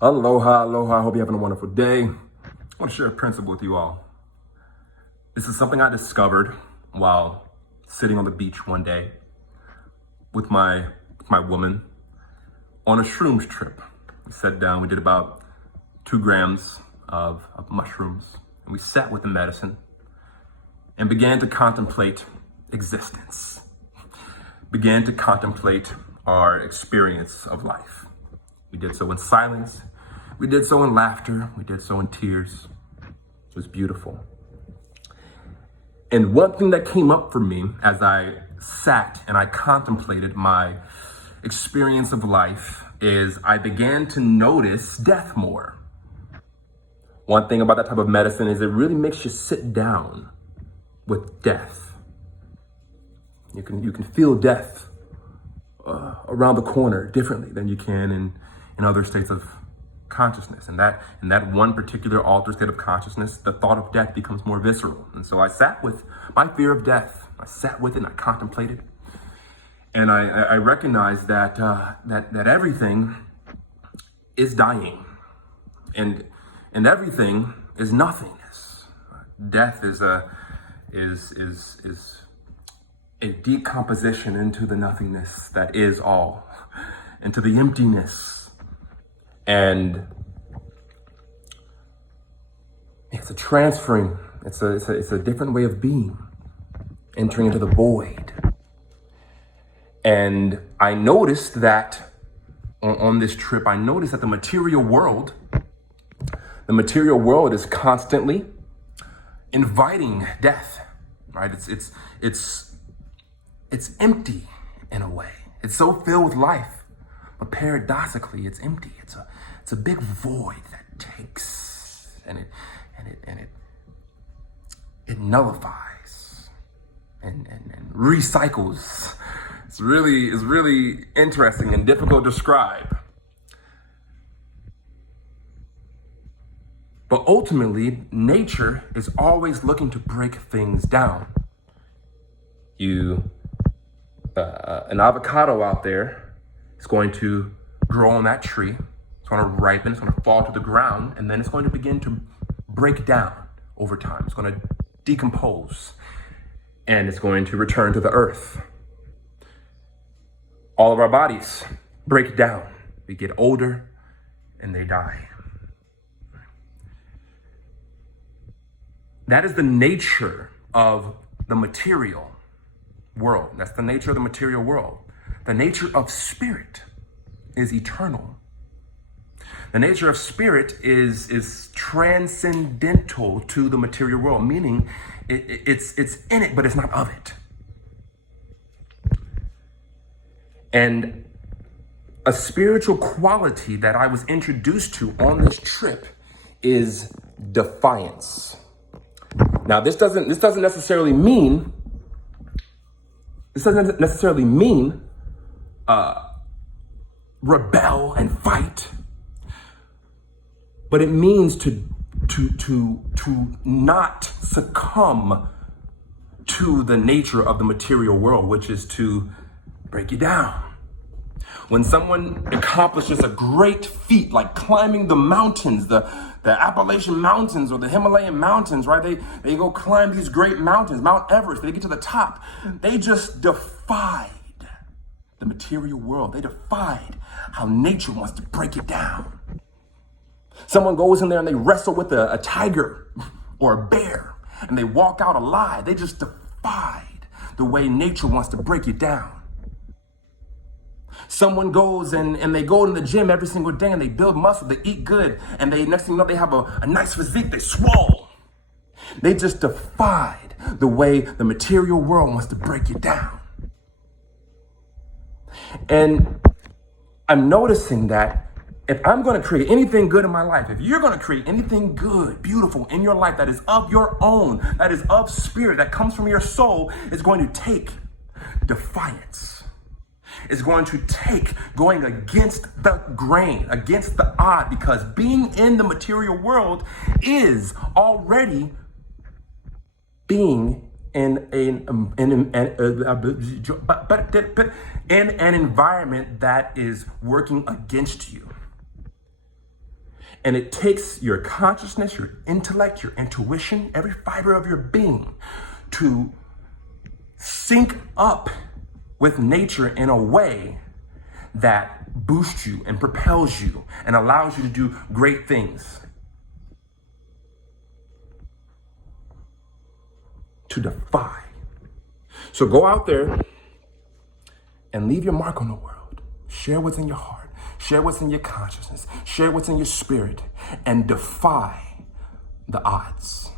Aloha, aloha. I hope you're having a wonderful day. I want to share a principle with you all. This is something I discovered while sitting on the beach one day with my woman on a shrooms trip. We sat down, we did about 2 grams of mushrooms, and we sat with the medicine and began to contemplate existence, began to contemplate our experience of life. We did so in silence, we did so in laughter, we did so in tears. It was beautiful. And one thing that came up for me as I sat and I contemplated my experience of life is I began to notice death more. One thing about that type of medicine is it really makes you sit down with death. You can feel death around the corner differently than you can in other states of consciousness. And that one particular altered state of consciousness, the thought of death becomes more visceral. And so I sat with my fear of death. I sat with it and I contemplated. And I recognized that everything is dying, and everything is nothingness. Death is a decomposition into the nothingness that is all, into the emptiness. And it's a transferring, it's a different way of being, entering into the void. And I noticed that on this trip, I noticed that the material world is constantly inviting death, right? It's empty in a way. It's so filled with life, but paradoxically, it's empty. It's a big void that takes and it nullifies and recycles. It's really interesting and difficult to describe. But ultimately, nature is always looking to break things down. An avocado out there is going to grow on that tree. It's going to ripen, it's going to fall to the ground, and then it's going to begin to break down over time. It's going to decompose, and it's going to return to the earth. All of our bodies break down. We get older, and they die. That is the nature of the material world. That's the nature of the material world. The nature of spirit is eternal. The nature of spirit is transcendental to the material world, meaning it's in it, but it's not of it. And a spiritual quality that I was introduced to on this trip is defiance. Now, this doesn't necessarily mean rebel and fight, but it means to not succumb to the nature of the material world, which is to break you down. When someone accomplishes a great feat like climbing the mountains, the Appalachian Mountains or the Himalayan mountains, right? They go climb these great mountains, Mount Everest, they get to the top. They just defied the material world. They defied how nature wants to break it down. Someone goes in there and they wrestle with a tiger or a bear and they walk out alive. They just defied the way nature wants to break you down. Someone goes and they go to the gym every single day and they build muscle, they eat good, and next thing you know, they have a nice physique, they swole. They just defied the way the material world wants to break you down. And I'm noticing that if I'm going to create anything good in my life, if you're going to create anything good, beautiful in your life that is of your own, that is of spirit, that comes from your soul, it's going to take defiance. Is going to take going against the grain, against the odd, because being in the material world is already being in an environment that is working against you. And it takes your consciousness, your intellect, your intuition, every fiber of your being to sync up with nature in a way that boosts you and propels you and allows you to do great things. To defy. So go out there and leave your mark on the world. Share what's in your heart. Share what's in your consciousness. Share what's in your spirit. And defy the odds.